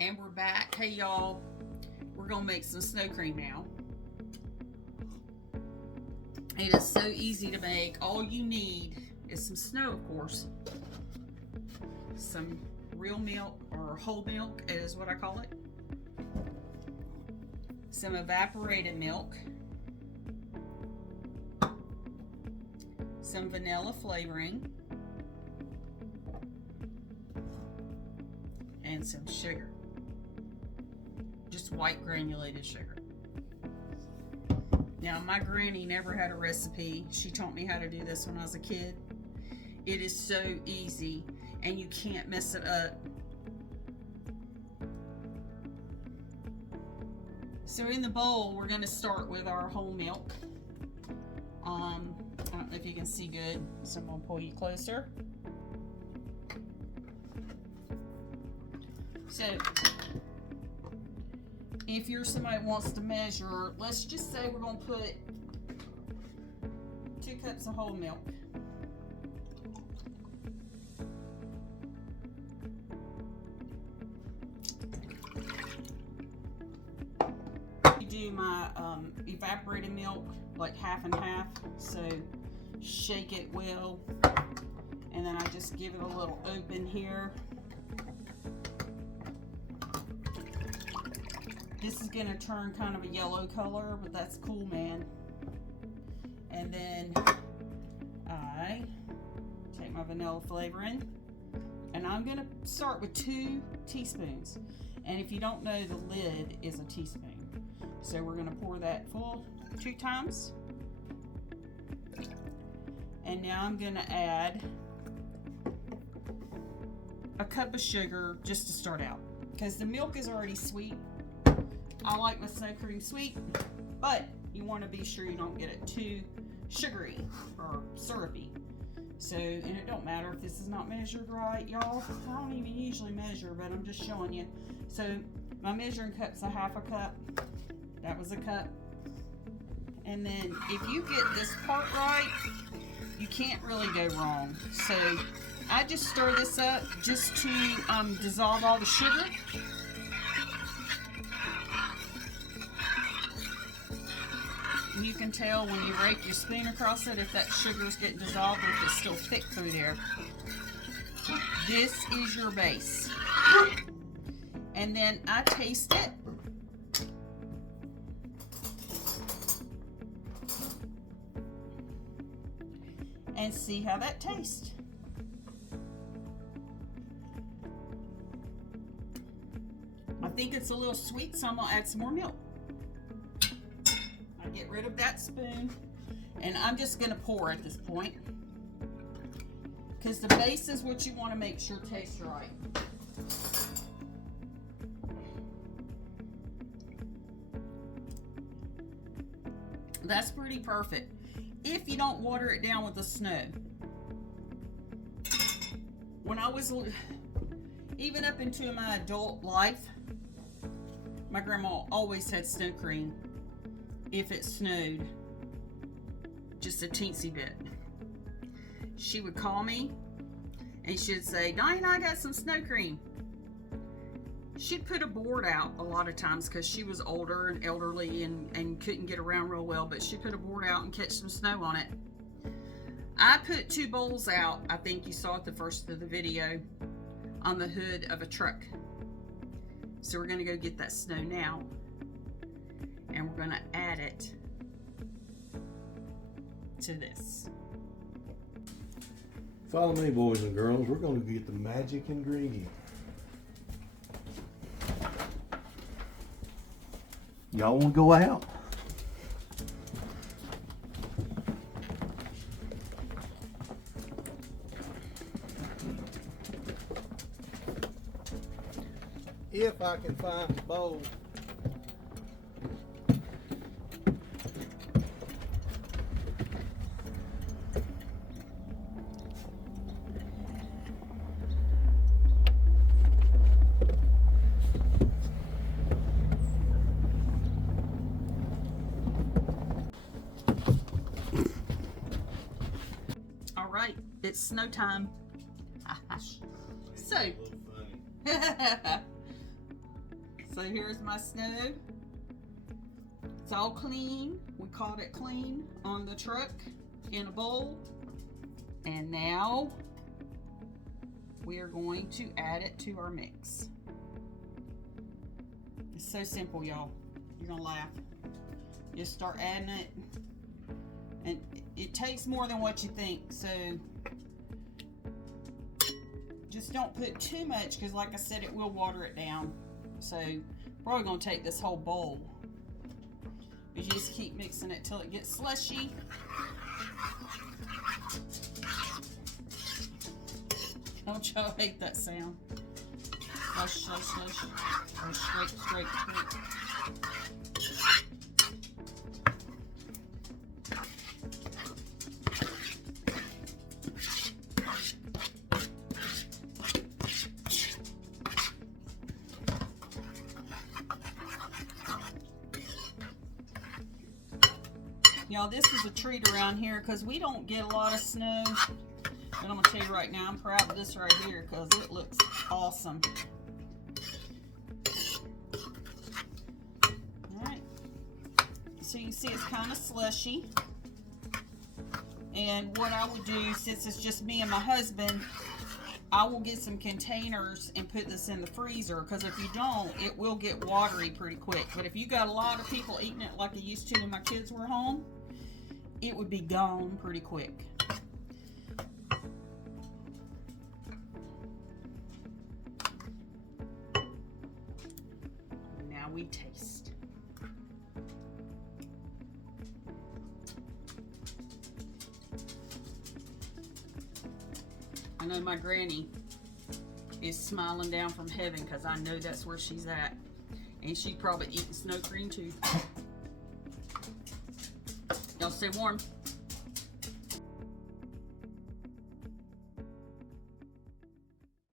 And we're back. Hey y'all, we're gonna make some snow cream now. It is so easy to make. All you need is some snow, of course, some real milk or whole milk is what I call it, some evaporated milk, some vanilla flavoring, and some sugar. Just white granulated sugar. Now, my granny never had a recipe. She taught me how to do this when I was a kid. It is so easy and you can't mess it up. So in the bowl, we're going to start with our whole milk. I don't know if you can see good, so I'm going to pull you closer. So, if you're somebody who wants to measure, let's just say we're going to put 2 cups of whole milk. You do my evaporated milk like half and half, so shake it well, and then I just give it a little open here. This is gonna turn kind of a yellow color, but that's cool, man. And then I take my vanilla flavoring, and I'm gonna start with 2 teaspoons. And if you don't know, the lid is a teaspoon. So we're gonna pour that full 2 times. And now I'm gonna add a cup of sugar just to start out, because the milk is already sweet. I like my snow cream sweet, but you want to be sure you don't get it too sugary or syrupy. So, and it don't matter if this is not measured right, y'all. I don't even usually measure, but I'm just showing you. So my measuring cup's a half a cup. That was a cup. And then if you get this part right, you can't really go wrong. So I just stir this up just to dissolve all the sugar. You can tell when you rake your spoon across it if that sugar is getting dissolved or if it's still thick through there. This is your base. And then I taste it. And see how that tastes. I think it's a little sweet, so I'm gonna add some more milk. Get rid of that spoon, and I'm just going to pour at this point, because the base is what you want to make sure tastes right. That's pretty perfect if you don't water it down with the snow. When I was, even up into my adult life, my grandma always had snow cream if it snowed just a teensy bit. She would call me and she'd say, Diane, I got some snow cream. She'd put a board out a lot of times because she was older and elderly and couldn't get around real well, but she put a board out and catch some snow on it. I put 2 bowls out, I think you saw it the first of the video, on the hood of a truck. So we're gonna go get that snow now. And we're going to add it to this. Follow me, boys and girls. We're going to get the magic ingredient. Y'all want to go out? If I can find the bowl. Right, it's snow time. So So here's my snow. It's all clean. We caught it clean on the truck in a bowl. And now we are going to add it to our mix. It's so simple, y'all. You're gonna laugh. Just start adding it. And it takes more than what you think, so just don't put too much, because like I said, it will water it down. So probably gonna take this whole bowl. You just keep mixing it till it gets slushy. Don't y'all hate that sound? Slush, slush, slush. Or straight, straight, straight. Y'all, this is a treat around here because we don't get a lot of snow. But I'm going to tell you right now, I'm proud of this right here because it looks awesome. Alright. So you can see it's kind of slushy. And what I would do, since it's just me and my husband, I will get some containers and put this in the freezer, because if you don't, it will get watery pretty quick. But if you got a lot of people eating it like I used to when my kids were home, it would be gone pretty quick. Now we taste. I know my granny is smiling down from heaven because I know that's where she's at. And she's probably eating snow cream too. Y'all stay warm.